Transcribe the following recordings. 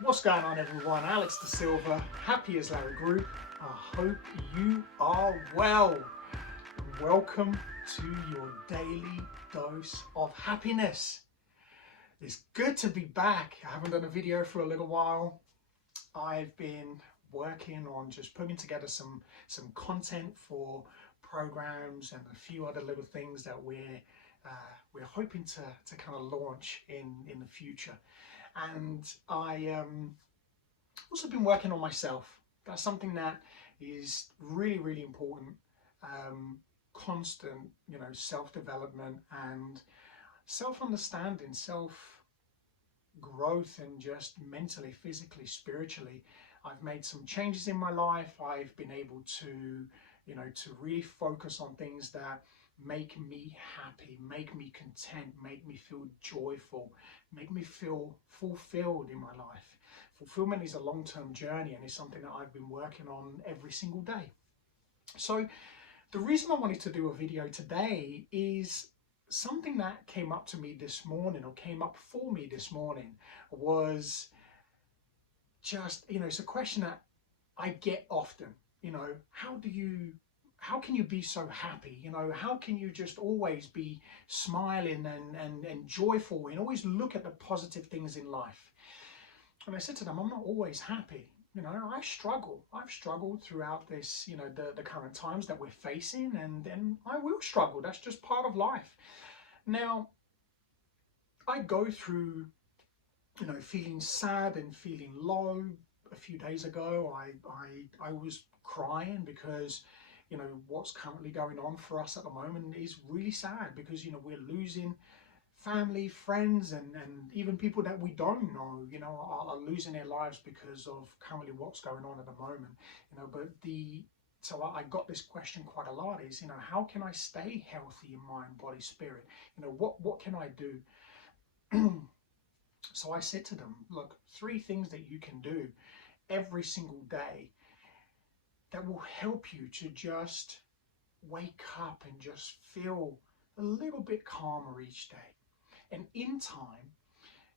What's going on, everyone? Alex Da Silva, Happy as Larry Group. I hope you are well. Welcome to your daily dose of happiness. It's good to be back. I haven't done a video for a little while. I've been working on just putting together some content for programs and a few other little things that we're hoping to kind of launch in the future. And I also been working on myself. That's something that is really important. Constant, self-development and self-understanding, self-growth, and just mentally, physically, spiritually. I've made some changes in my life. I've been able to, to really focus on things that make me happy, make me content, make me feel joyful, make me feel fulfilled in my life. Fulfillment is a long-term journey and it's something that I've been working on every single day. So the reason I wanted to do a video today is something that came up to me this morning, or came up for me this morning, was just, it's a question that I get often. How can you be so happy? How can you just always be smiling and joyful and always look at the positive things in life? And I said to them, I'm not always happy. I struggle. I've struggled throughout this, the current times that we're facing, and I will struggle. That's just part of life. Now, I go through, feeling sad and feeling low. A few days ago, I was crying because, what's currently going on for us at the moment is really sad, because, we're losing family, friends, and even people that we don't know, are losing their lives because of currently what's going on at the moment. So I got this question quite a lot is, how can I stay healthy in mind, body, spirit? What can I do? So I said to them, look, 3 things that you can do every single day that will help you to just wake up and just feel a little bit calmer each day. And in time,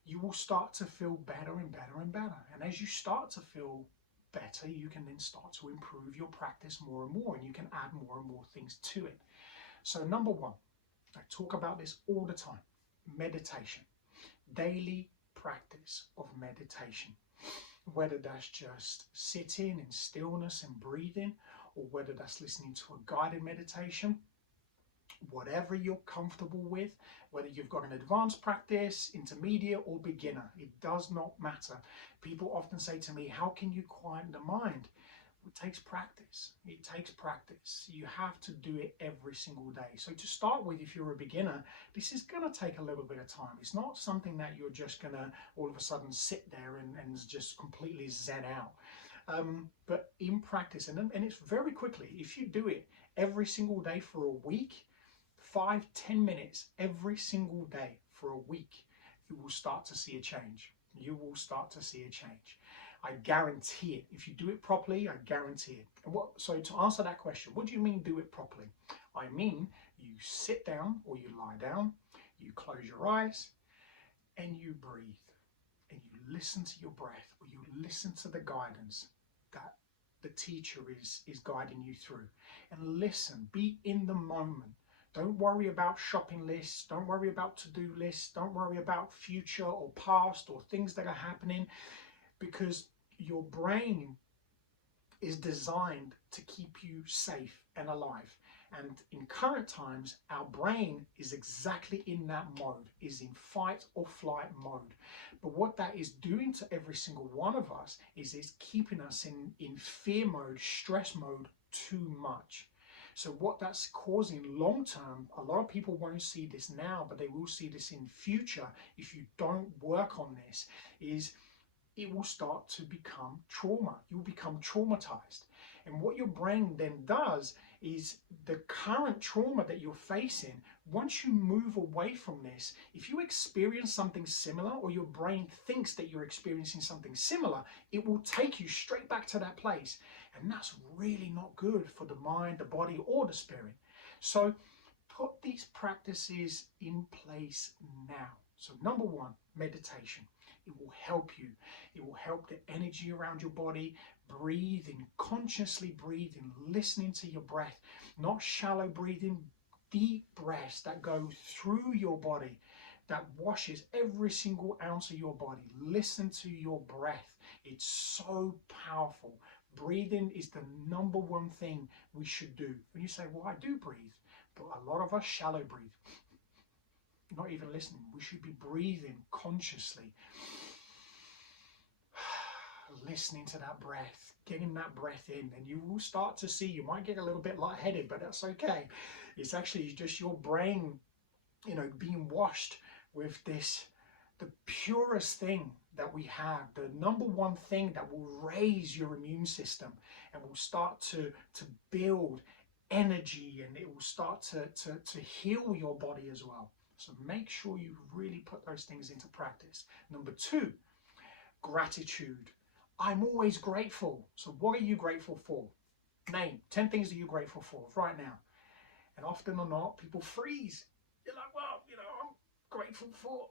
you will start to feel better and better and better. And as you start to feel better, you can then start to improve your practice more and more, and you can add more and more things to it. So number 1, I talk about this all the time: meditation. Daily practice of meditation. Whether that's just sitting in stillness and breathing, or whether that's listening to a guided meditation, whatever you're comfortable with, whether you've got an advanced practice, intermediate, or beginner, it does not matter. People often say to me, how can you quieten the mind? It takes practice. It takes practice. You have to do it every single day. So to start with, if you're a beginner, this is going to take a little bit of time. It's not something that you're just going to all of a sudden sit there and just completely zen out. But in practice, and it's very quickly, if you do it every single day for a week, 5-10 minutes every single day for a week, you will start to see a change. You will start to see a change. I guarantee it. If you do it properly, I guarantee it. So to answer that question, what do you mean do it properly? I mean, you sit down or you lie down, you close your eyes, and you breathe, and you listen to your breath, or you listen to the guidance that the teacher is guiding you through. And listen, be in the moment. Don't worry about shopping lists. Don't worry about to-do lists. Don't worry about future or past or things that are happening, because your brain is designed to keep you safe and alive. And in current times, our brain is exactly in that mode, is in fight or flight mode. But what that is doing to every single one of us is it's keeping us in fear mode, stress mode too much. So what that's causing long term, a lot of people won't see this now, but they will see this in future if you don't work on this, is it will start to become trauma. You'll become traumatized. And what your brain then does is the current trauma that you're facing, once you move away from this, if you experience something similar, or your brain thinks that you're experiencing something similar, it will take you straight back to that place. And that's really not good for the mind, the body, or the spirit. So put these practices in place now. So number 1, meditation. It will help you. It will help the energy around your body. Breathing, consciously breathing, listening to your breath, not shallow breathing, deep breaths that go through your body, that washes every single ounce of your body. Listen to your breath. It's so powerful. Breathing is the number one thing we should do. When you say, well, I do breathe, but a lot of us shallow breathe. Not even listening. We should be breathing consciously. Listening to that breath, getting that breath in, and you will start to see, you might get a little bit lightheaded, but that's okay. It's actually just your brain, being washed with this, the purest thing that we have, the number one thing that will raise your immune system and will start to build energy, and it will start to heal your body as well. So make sure you really put those things into practice. Number 2, gratitude. I'm always grateful. So what are you grateful for? Name 10 things that you're grateful for right now. And often or not, people freeze. You're like, well, I'm grateful for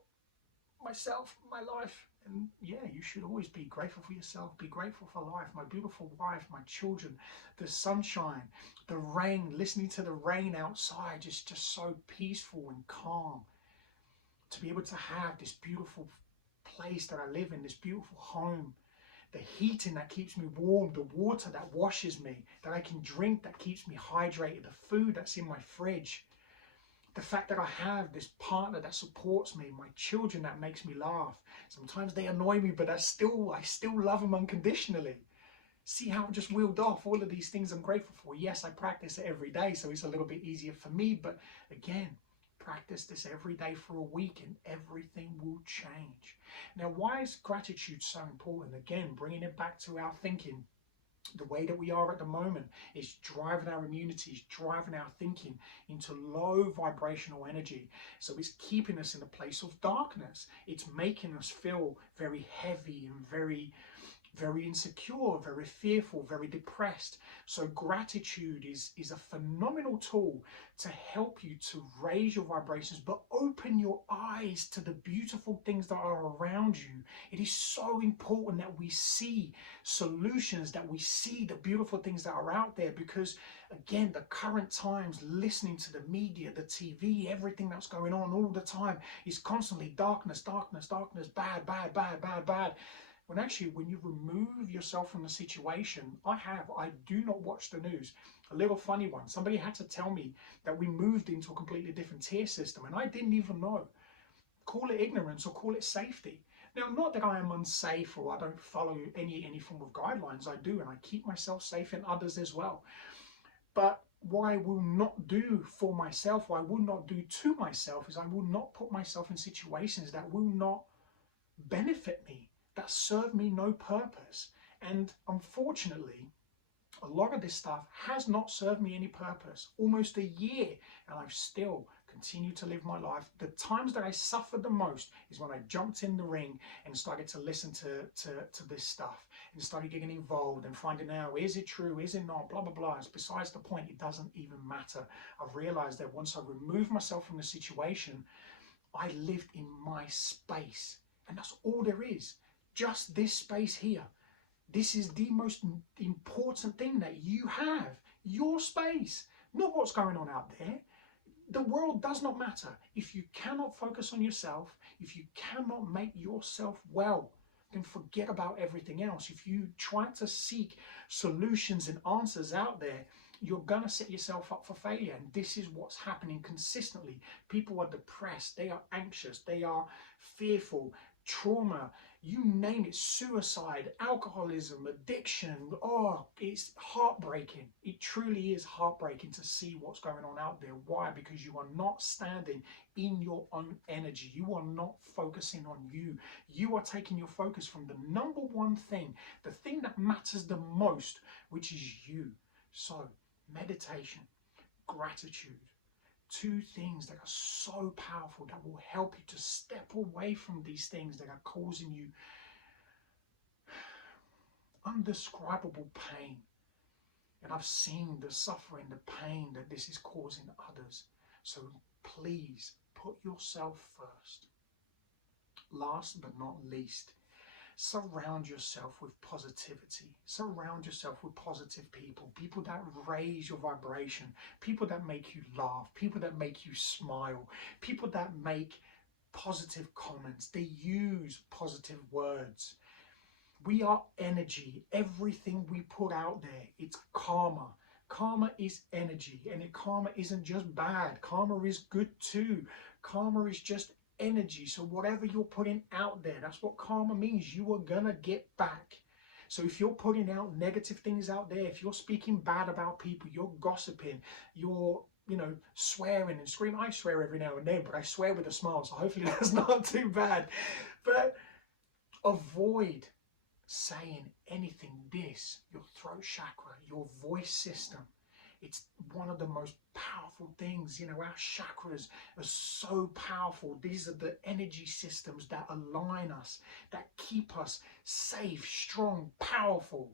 myself, my life. And yeah, you should always be grateful for yourself. Be grateful for life, my beautiful wife, my children, the sunshine, the rain, listening to the rain outside, just so peaceful and calm. To be able to have this beautiful place that I live in, this beautiful home, the heating that keeps me warm, the water that washes me, that I can drink, that keeps me hydrated, the food that's in my fridge, the fact that I have this partner that supports me, my children that makes me laugh. Sometimes they annoy me, but I still love them unconditionally. See how I just wheeled off all of these things I'm grateful for. Yes, I practice it every day, so it's a little bit easier for me, but again, practice this every day for a week and everything will change. Now, why is gratitude so important? Again, bringing it back to our thinking. The way that we are at the moment is driving our immunities, driving our thinking into low vibrational energy. So it's keeping us in a place of darkness. It's making us feel very heavy and very insecure, very fearful, very depressed. So gratitude is a phenomenal tool to help you to raise your vibrations, but open your eyes to the beautiful things that are around you. It is so important that we see solutions, that we see the beautiful things that are out there, because again, the current times, listening to the media, the TV, everything that's going on all the time is constantly darkness, darkness, darkness, bad, bad, bad, bad, bad. When actually, when you remove yourself from the situation, I do not watch the news. A little funny one, somebody had to tell me that we moved into a completely different tier system, and I didn't even know. Call it ignorance or call it safety. Now, not that I am unsafe or I don't follow any form of guidelines. I do, and I keep myself safe and others as well. But what I will not do for myself, what I will not do to myself, is I will not put myself in situations that will not benefit me, that serve me no purpose. And unfortunately, a lot of this stuff has not served me any purpose. Almost a year, and I've still continued to live my life. The times that I suffered the most is when I jumped in the ring and started to listen to this stuff and started getting involved and finding out, is it true, is it not, blah, blah, blah. It's besides the point. It doesn't even matter. I've realized that once I removed myself from the situation, I lived in my space. And that's all there is. Just this space here. This is the most important thing that you have. Your space. Not what's going on out there. The world does not matter. If you cannot focus on yourself, if you cannot make yourself well, then forget about everything else. If you try to seek solutions and answers out there, you're going to set yourself up for failure. And this is what's happening consistently. People are depressed. They are anxious. They are fearful. Trauma, you name it, suicide, alcoholism, addiction. Oh, it's heartbreaking. It truly is heartbreaking to see what's going on out there. Why? Because you are not standing in your own energy. You are not focusing on you. You are taking your focus from the number one thing, the thing that matters the most, which is you. So, meditation, gratitude. 2 things that are so powerful that will help you to step away from these things that are causing you undescribable pain. And I've seen the suffering, the pain that this is causing others. So please put yourself first. last but not least, surround yourself with positivity. Surround yourself with positive people. People that raise your vibration. People that make you laugh. People that make you smile. People that make positive comments. They use positive words. We are energy. Everything we put out there, it's karma. Karma is energy, and karma isn't just bad. Karma is good too. Karma is just energy. So whatever you're putting out there, that's what karma means. You are gonna get back. So if you're putting out negative things out there, if you're speaking bad about people, you're gossiping, you're swearing and screaming. I swear every now and then, but I swear with a smile, so hopefully that's not too bad. But avoid saying anything. Your throat chakra, your voice system, it's one of the most powerful things. Our chakras are so powerful. These are the energy systems that align us, that keep us safe, strong, powerful.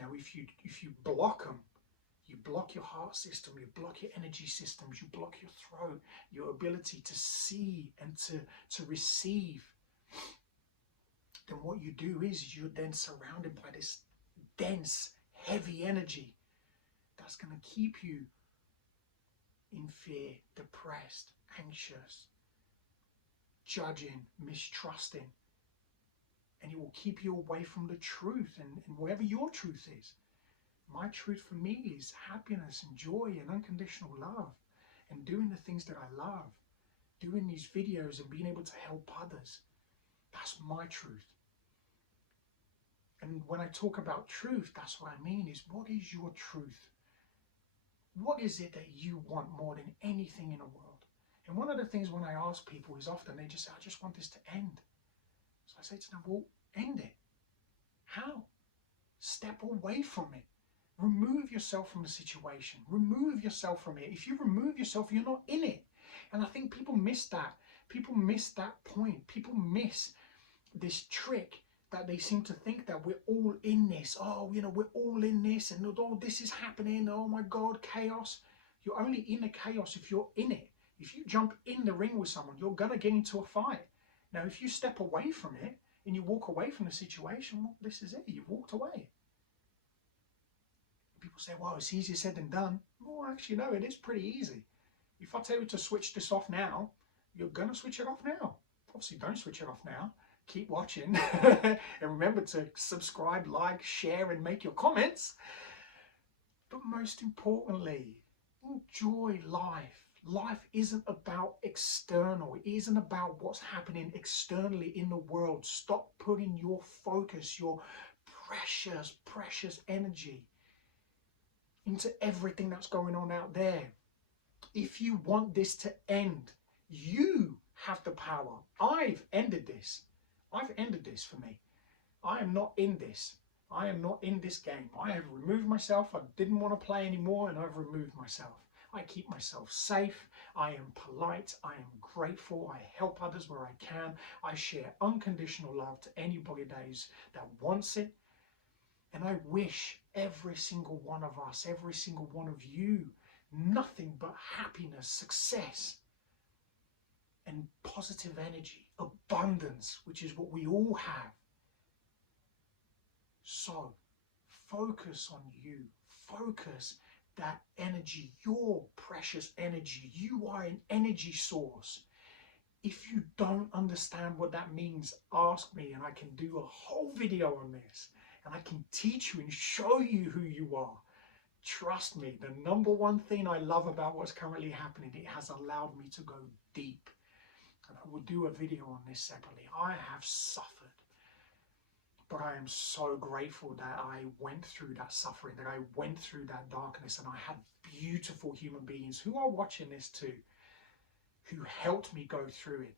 Now if you block them, you block your heart system, you block your energy systems, you block your throat, your ability to see and to receive, then what you do is you're then surrounded by this dense, heavy energy that's going to keep you in fear, depressed, anxious, judging, mistrusting, and it will keep you away from the truth and wherever your truth is. My truth for me is happiness and joy and unconditional love and doing the things that I love, doing these videos and being able to help others. That's my truth. And when I talk about truth, that's what I mean is, what is your truth? What is it that you want more than anything in the world? And one of the things when I ask people is often they just say, I just want this to end. So I say to them, well, end it. How? Step away from it. Remove yourself from the situation. Remove yourself from it. If you remove yourself, you're not in it. And I think people miss that. People miss that point. People miss this trick that they seem to think that we're all in this. Oh, we're all in this, and oh, this is happening. Oh my God, chaos. You're only in the chaos if you're in it. If you jump in the ring with someone, you're going to get into a fight. Now, if you step away from it and you walk away from the situation, well, this is it. You've walked away. People say, well, it's easier said than done. Well, actually, no, it is pretty easy. If I tell you to switch this off now, you're going to switch it off now. Obviously, don't switch it off now. Keep watching. And remember to subscribe, like, share, and make your comments. But most importantly, enjoy life. Life isn't about external. It isn't about what's happening externally in the world. Stop putting your focus, your precious, precious energy into everything that's going on out there. If you want this to end, you have the power. I've ended this. I've ended this for me. I am not in this. I am not in this game. I have removed myself. I didn't want to play anymore, and I've removed myself. I keep myself safe. I am polite. I am grateful. I help others where I can. I share unconditional love to anybody that wants it. And I wish every single one of us, every single one of you, nothing but happiness, success, and positive energy, abundance, which is what we all have. So focus on you. Focus that energy, your precious energy. You are an energy source. If you don't understand what that means, ask me and I can do a whole video on this. And I can teach you and show you who you are. Trust me, the number one thing I love about what's currently happening, it has allowed me to go deep. And I will do a video on this separately. I have suffered. But I am so grateful that I went through that suffering, that I went through that darkness, and I had beautiful human beings who are watching this too, who helped me go through it.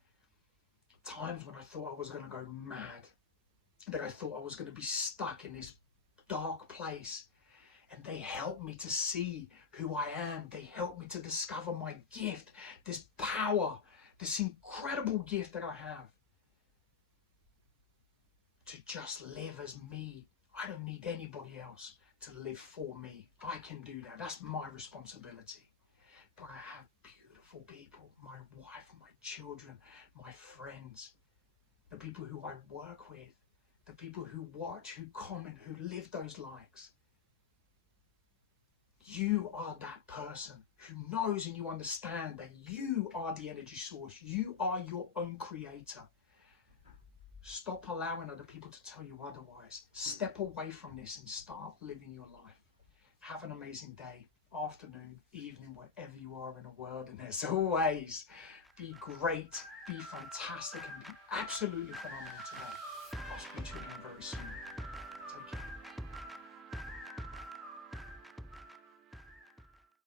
Times when I thought I was going to go mad, that I thought I was going to be stuck in this dark place. And they helped me to see who I am. They helped me to discover my gift, this power, this incredible gift that I have. To just live as me. I don't need anybody else to live for me. I can do that. That's my responsibility. But I have beautiful people, my wife, my children, my friends. the people who I work with, the people who watch, who comment, who live those likes. You are that person who knows and you understand that you are the energy source. You are your own creator. Stop allowing other people to tell you otherwise. Step away from this and start living your life. Have an amazing day, afternoon, evening, wherever you are in the world. And as always, be great, be fantastic, and be absolutely phenomenal today. I'll speak to you again very soon.